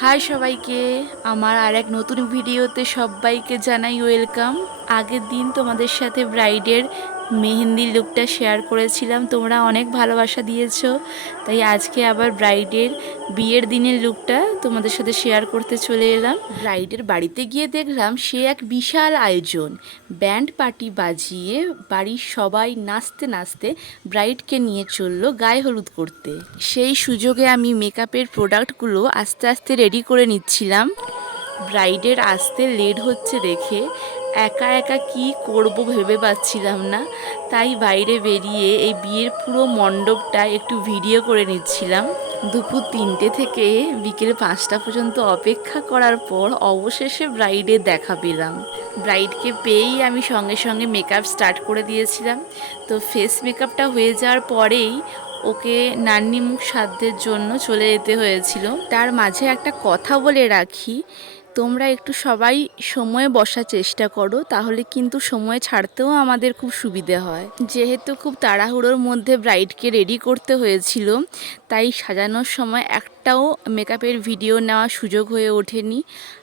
High সবাইকে, আমার আর এক নতুন ভিডিওতে সবাইকে জানাই ওয়েলকাম। আগের দিন তোমাদের সাথে ব্রাইডের মেহেন্দির লুকটা শেয়ার করেছিলাম, তোমরা অনেক ভালোবাসা দিয়েছো, তাই আজকে আবার ব্রাইডের বিয়ের দিনের লুকটা তোমাদের সাথে শেয়ার করতে চলে এলাম। ব্রাইডের বাড়িতে গিয়ে দেখলাম সে এক বিশাল আয়োজন, ব্যান্ড পার্টি বাজিয়ে বাড়ির সবাই নাচতে নাচতে ব্রাইডকে নিয়ে চললো গায়ে হলুদ করতে। সেই সুযোগে আমি মেকআপের প্রোডাক্টগুলো আস্তে আস্তে রেডি করে নিচ্ছিলাম। ব্রাইডের আসতে লেট হচ্ছে দেখে একা একা কি করব ভেবে পাচ্ছিলাম না, তাই বাইরে বেরিয়ে এই বিয়ের পুরো মণ্ডপটা একটু ভিডিও করে নিচ্ছিলাম। দুপুর 3টে থেকে বিকেল 5টা পর্যন্ত অপেক্ষা করার পর অবশেষে ব্রাইডের দেখা পেলাম। ব্রাইডকে পেয়েই আমি সঙ্গে সঙ্গে মেকআপ স্টার্ট করে দিয়েছিলাম। তো ফেস মেকআপটা হয়ে যাওয়ার পরেই ওকে নান্নি মুখ সাধ্যের জন্য চলে যেতে হয়েছিল। তার মাঝে একটা কথা বলে রাখি, তোমরা একটু সবাই সময়ে বসার চেষ্টা করো, তাহলে কিন্তু সময় ছাড়তেও আমাদের খুব সুবিধে হয়। যেহেতু খুব তাড়াহুড়োর মধ্যে ব্রাইডকে রেডি করতে হয়েছিল, তাই সাজানোর সময় একটাও মেকআপের ভিডিও নেওয়ার সুযোগ হয়ে ওঠেনি,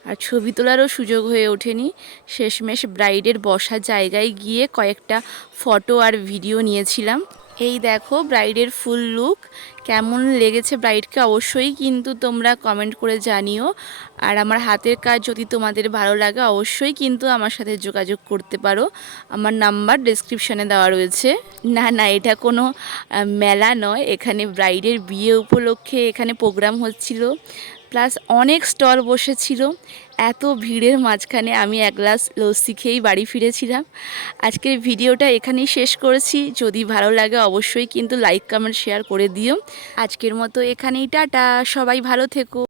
আর ছবি তোলারও সুযোগ হয়ে ওঠেনি। শেষমেশ ব্রাইডের বসার জায়গায় গিয়ে কয়েকটা ফটো আর ভিডিও নিয়েছিলাম। এই দেখো ব্রাইডের ফুল লুক। কেমন লেগেছে ব্রাইডকে অবশ্যই কিন্তু তোমরা কমেন্ট করে জানিও। আর আমার হাতের কাজ যদি তোমাদের ভালো লাগে অবশ্যই কিন্তু আমার সাথে যোগাযোগ করতে পারো, আমার নাম্বার ডেসক্রিপশানে দেওয়া রয়েছে। না না, এটা কোনো মেলা নয়, এখানে ব্রাইডের বিয়ে উপলক্ষে এখানে প্রোগ্রাম হচ্ছিল, প্লাস অনেক স্টল বসেছিল। এত ভিড়ের মাঝখানে আমি এক গ্লাস লস্যি খেয়েই বাড়ি ফিরেছিলাম। আজকের ভিডিওটা এখানেই শেষ করেছি। যদি ভালো লাগে অবশ্যই কিন্তু লাইক কমেন্ট শেয়ার করে দিও। আজকের মতো এখানেই টাটা, সবাই ভালো থেকো।